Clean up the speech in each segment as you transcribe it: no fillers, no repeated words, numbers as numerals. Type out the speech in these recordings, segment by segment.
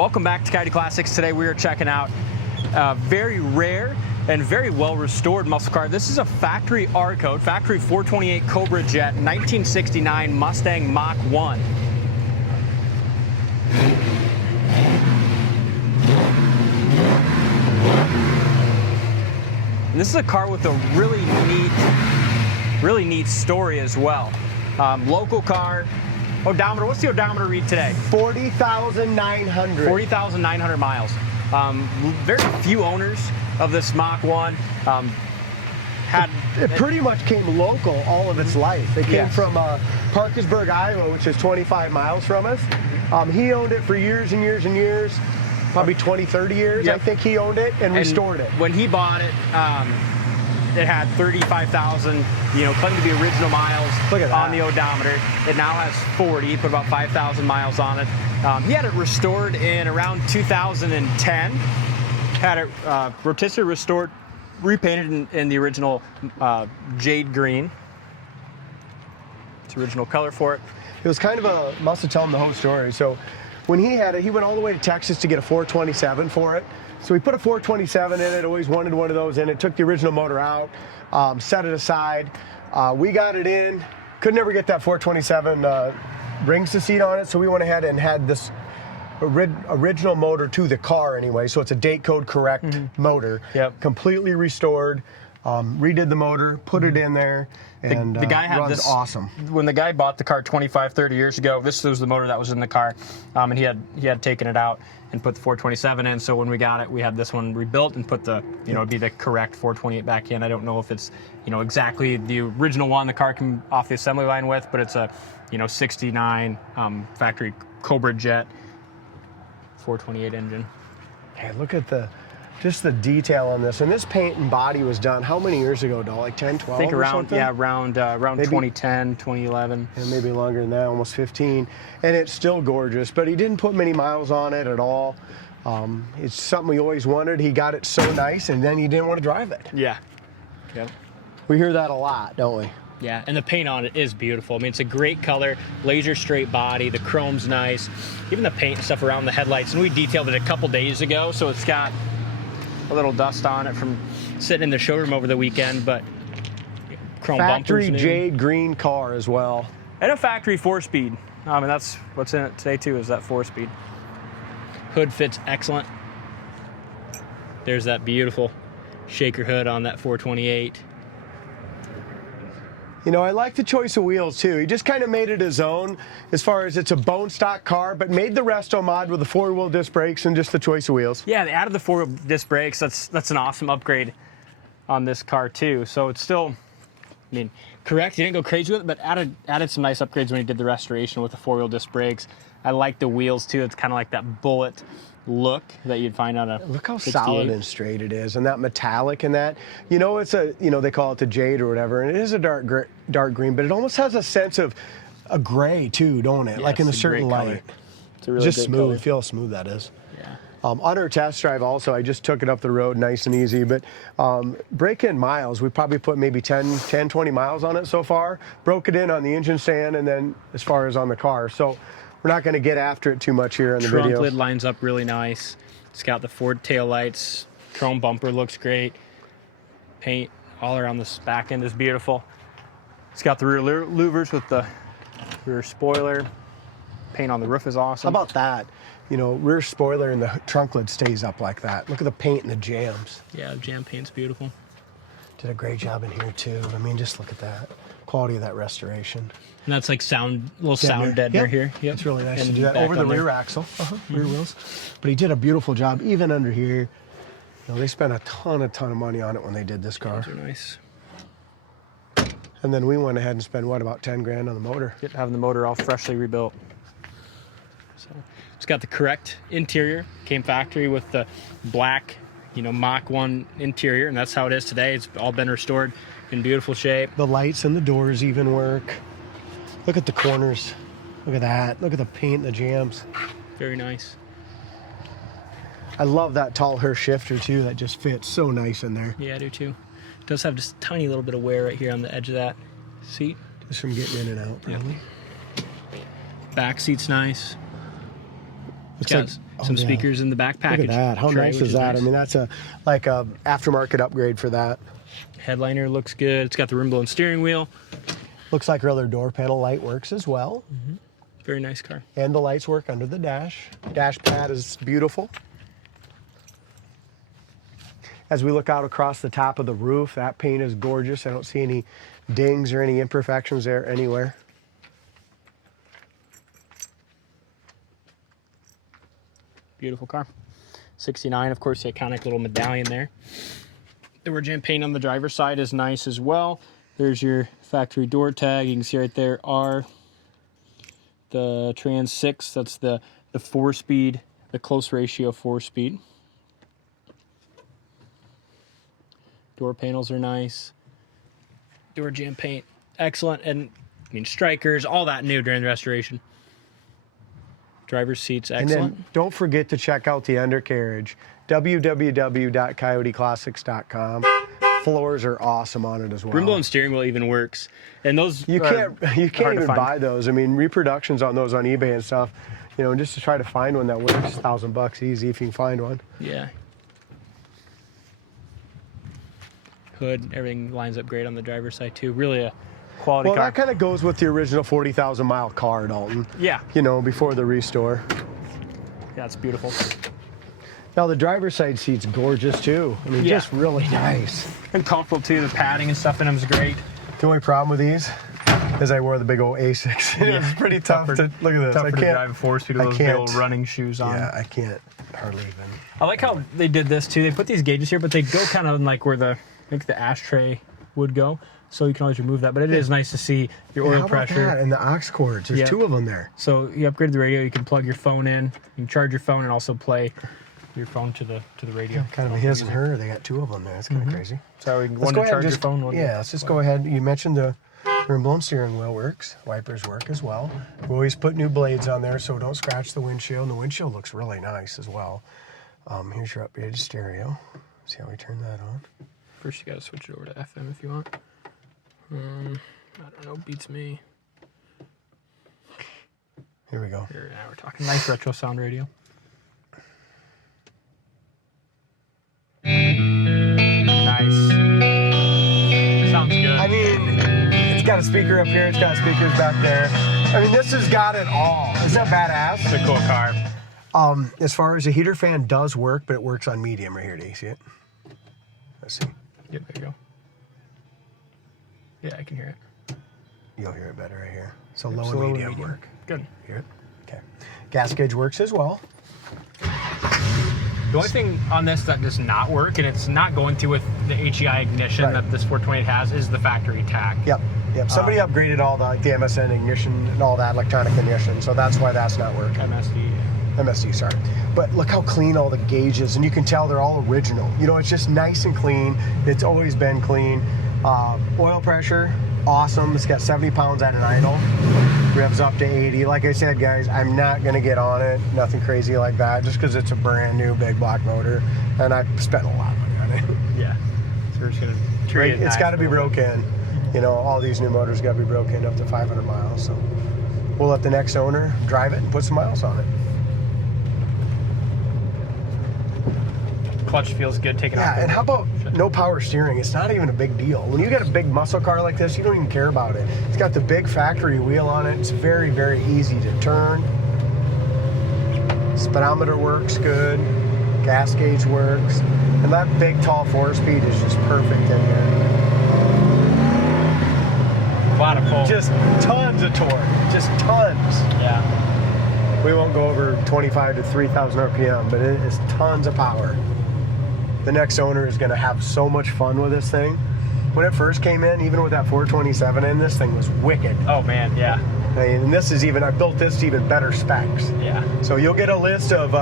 Welcome back to Coyote Classics. Today we are checking out a very rare and very well restored muscle car. This is a factory R code, factory 428 Cobra Jet, 1969 Mustang Mach 1. And this is a car with a really neat story as well. Local car. Odometer, what's the odometer read today? 40,900. 40,900 miles. Very few owners of this Mach 1. It pretty much came local all of its life. It came from Parkersburg, Iowa, which is 25 miles from us. He owned it for years and years and years, probably 20, 30 years. I think he owned it and restored it. When he bought it, it had 35,000, claimed to be original miles on the odometer. It now has 40, put about 5,000 miles on it. He had it restored in around 2010. Had it rotisserie restored, repainted in the original jade green. It's original color for it. It was kind of must have told him the whole story. So when he had it, he went all the way to Texas to get a 427 for it. So we put a 427 in it, always wanted one of those in it, took the original motor out, set it aside. We got it in, could never get that 427 rings to seat on it, so we went ahead and had this original motor to the car anyway, so it's a date code correct motor, completely restored, redid the motor, put it in there, and the guy had this awesome. When the guy bought the car 25, 30 years ago, this was the motor that was in the car, and he had taken it out and put the 427 in. So when we got it, we had this one rebuilt and put the, it'd be the correct 428 back in. I don't know if it's, exactly the original one the car came off the assembly line with, but it's a, 69 factory Cobra Jet 428 engine. Hey, look at just the detail on this. And this paint and body was done how many years ago, Doll? Like 10, 12 I think around, something? around 2010, 2011. And maybe longer than that, almost 15. And it's still gorgeous, but he didn't put many miles on it at all. It's something we always wanted. He got it so nice, and then he didn't want to drive it. Yeah. We hear that a lot, don't we? Yeah, and the paint on it is beautiful. I mean, it's a great color, laser straight body, the chrome's nice. Even the paint and stuff around the headlights, and we detailed it a couple days ago, so it's got a little dust on it from sitting in the showroom over the weekend, but chrome bumpers. Factory jade green car as well. And a factory 4-speed. And that's what's in it today too, is that 4-speed. Hood fits excellent. There's that beautiful shaker hood on that 428. I like the choice of wheels too. He just kind of made it his own as far as it's a bone stock car, but made the resto mod with the 4-wheel disc brakes and just the choice of wheels. Yeah, they added the 4-wheel disc brakes. That's an awesome upgrade on this car too. So it's still, correct. He didn't go crazy with it, but added some nice upgrades when he did the restoration with the 4-wheel disc brakes. I like the wheels too. It's kind of like that bullet look that you'd find on a Look how 68. solid and straight it is, and that metallic and that. It's a, they call it the jade or whatever, and it is a dark green, but it almost has a sense of a gray too, don't it? Yeah, like in a it's certain great light. color. It's a really just great smooth. color. Feel how smooth that is. Yeah. On our test drive also, I just took it up the road nice and easy, but break-in miles, we probably put maybe 10, 20 miles on it so far. Broke it in on the engine stand and then as far as on the car. So we're not going to get after it too much here in the video. Trunk lid lines up really nice. It's got the Ford tail lights. Chrome bumper looks great. Paint all around this back end is beautiful. It's got the rear louvers with the rear spoiler. Paint on the roof is awesome. How about that? Rear spoiler and the trunk lid stays up like that. Look at the paint and the jams. Yeah, the jam paint's beautiful. Did a great job in here too. Just look at that. Quality of that restoration. And that's like little sound deadener here. Yep. It's really nice and to do that over the rear axle, rear wheels. But he did a beautiful job, even under here. They spent a ton of money on it when they did this car. Those are nice. And then we went ahead and spent, about 10 grand on the motor. Yep, having the motor all freshly rebuilt. So it's got the correct interior. Came factory with the black, Mach 1 interior, and that's how it is today. It's all been restored in beautiful shape. The lights and the doors even work. Look at the corners. Look at that. Look at the paint and the jams. Very nice. I love that tall Hurst shifter too. That just fits so nice in there. Yeah, I do too. It does have just a tiny little bit of wear right here on the edge of that seat. Just from getting in and out, probably. Back seat's nice. Some speakers in the back package. Look at that. How nice is that? Nice. I mean, that's like a aftermarket upgrade for that. Headliner looks good. It's got the rim blown steering wheel. Looks like our other door panel light works as well. Very nice car. And the lights work under the dash. Dash pad is beautiful. As we look out across the top of the roof, that paint is gorgeous. I don't see any dings or any imperfections there anywhere. Beautiful car. 69, of course, the iconic little medallion there. The original paint on the driver's side is nice as well. There's your factory door tag. You can see right there are the Trans 6. That's the 4-speed, the close ratio 4-speed. Door panels are nice. Door jam paint, excellent. And I mean, strikers, all that new during the restoration. Driver's seats, excellent. And then don't forget to check out the undercarriage. www.coyoteclassics.com. Floors are awesome on it as well. Rim blown steering wheel even works, and those you can't even find. buy those. I mean, reproductions on those on eBay and stuff. You know, just to try to find one that works, $1,000 easy if you can find one. Yeah. Hood, everything lines up great on the driver's side too. Really a quality car. Well, that kind of goes with the original 40,000 mile car, Dalton. Yeah. You know, before the restore. Yeah, it's beautiful. Now the driver's side seat's gorgeous too. I mean, just really nice. And comfortable too. The padding and stuff in them is great. The only problem with these is I wore the big old A6. It's pretty tough to look at this. Tougher to drive a 4-speed with those big old running shoes on. Yeah, I can't hardly even. I like how they did this too. They put these gauges here, but they go kind of like where the the ashtray would go, so you can always remove that. But it is nice to see your oil pressure and the aux cords. There's 2 of them there. So you upgraded the radio. You can plug your phone in. You can charge your phone and also play your phone to the radio. Kind of a his and her. They got 2 of them there. That's kind of crazy. So one to charge your phone. Let's just go ahead. You mentioned the rim blown steering wheel works. Wipers work as well. We always put new blades on there so don't scratch the windshield. And the windshield looks really nice as well. Here's your upgraded stereo. See how we turn that on. First, you got to switch it over to FM if you want. I don't know, beats me. Here we go. Here, now we're talking. Nice Retrosound Radio. Nice. Sounds good. I mean, it's got a speaker up here. It's got speakers back there. I mean, this has got it all. Isn't that badass? It's a cool car. As far as the heater fan does work, but it works on medium right here. Do you see it? Let's see. Yep, there you go. Yeah, I can hear it. You'll hear it better right here. So low and medium work. Good. Hear it? Okay. Gas gauge works as well. The only thing on this that does not work, and it's not going to with the HEI ignition that this 428 has, is the factory tach. Yep. Somebody upgraded all the MSN ignition and all that electronic ignition, so that's why that's not working. MSD, sorry. But look how clean all the gauges, and you can tell they're all original. You know, it's just nice and clean. It's always been clean. Oil pressure, awesome. It's got 70 pounds at an idle. Revs up to 80. Like I said, guys, I'm not going to get on it. Nothing crazy like that, just because it's a brand new big block motor, and I spent a lot of money on it. Yeah. So we're just going to treat it. It's got to be broken. You know, all these new motors got to be broken up to 500 miles. So we'll let the next owner drive it and put some miles on it. Clutch feels good taking off. Yeah, and how about no power steering? It's not even a big deal. When you got a big muscle car like this, you don't even care about it. It's got the big factory wheel on it. It's very, very easy to turn. Speedometer works good. Gas gauge works. And that big, tall 4-speed is just perfect in here. A lot of pull. Just tons of torque. Just tons. Yeah. We won't go over 25 to 3,000 RPM, but it is tons of power. The next owner is going to have so much fun with this thing. When it first came in, even with that 427 in, this thing was wicked. Oh man, yeah. And this is even, I built this to even better specs. Yeah. So you'll get a list of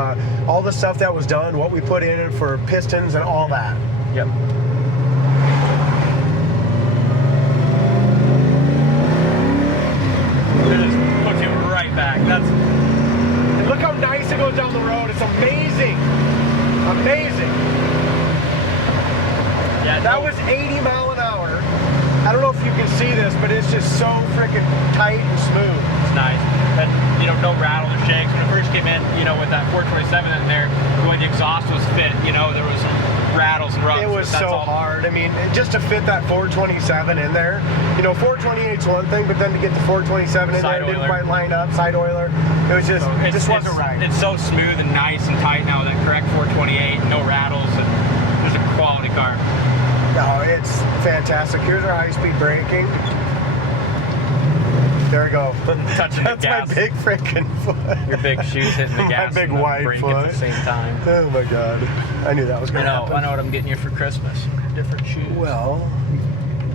all the stuff that was done, what we put in it for pistons and all that. Yep. It just puts you right back. And look how nice it goes down the road. It's amazing. Amazing. Yeah, that was 80 mile an hour I don't know if you can see this, but it's just so freaking tight and smooth. It's nice. And, you know, no rattle or shakes. When it first came in, you know, with that 427 in there, the way the exhaust was fit, you know, there was some rattles and rubs. It was so hard. I mean, just to fit that 427 in there, you know, 428's one thing, but then to get the 427 in there, it didn't quite line up, side oiler. It was just, it just wasn't right. It's so smooth and nice and tight now, that correct 428, no rattles, and there's a quality car. No, it's fantastic. Here's our high-speed braking. There we go. Touching That's the gas. my big freaking foot. Your big shoes hitting the gas. My big and the wide brake foot. at the same time. Oh my God. I knew that was going to happen. I know what I'm getting you for Christmas. Different shoes. Well,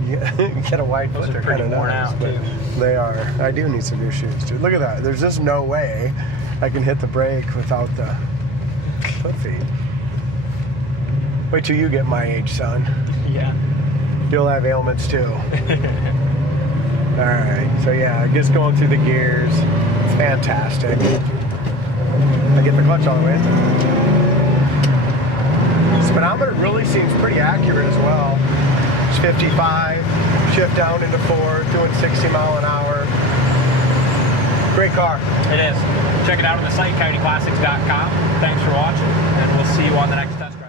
yeah, get a wide foot. Those are pretty worn out, too. They are. I do need some new shoes, too. Look at that. There's just no way I can hit the brake without the foot feet. Wait till you get my age, son. Yeah. You'll have ailments, too. Alright, so yeah, just going through the gears. It's fantastic. I get the clutch all the way. Speedometer really seems pretty accurate as well. It's 55, shift down into 4, doing 60 mile an hour. Great car. It is. Check it out on the site, coyoteclassics.com. Thanks for watching, and we'll see you on the next test drive.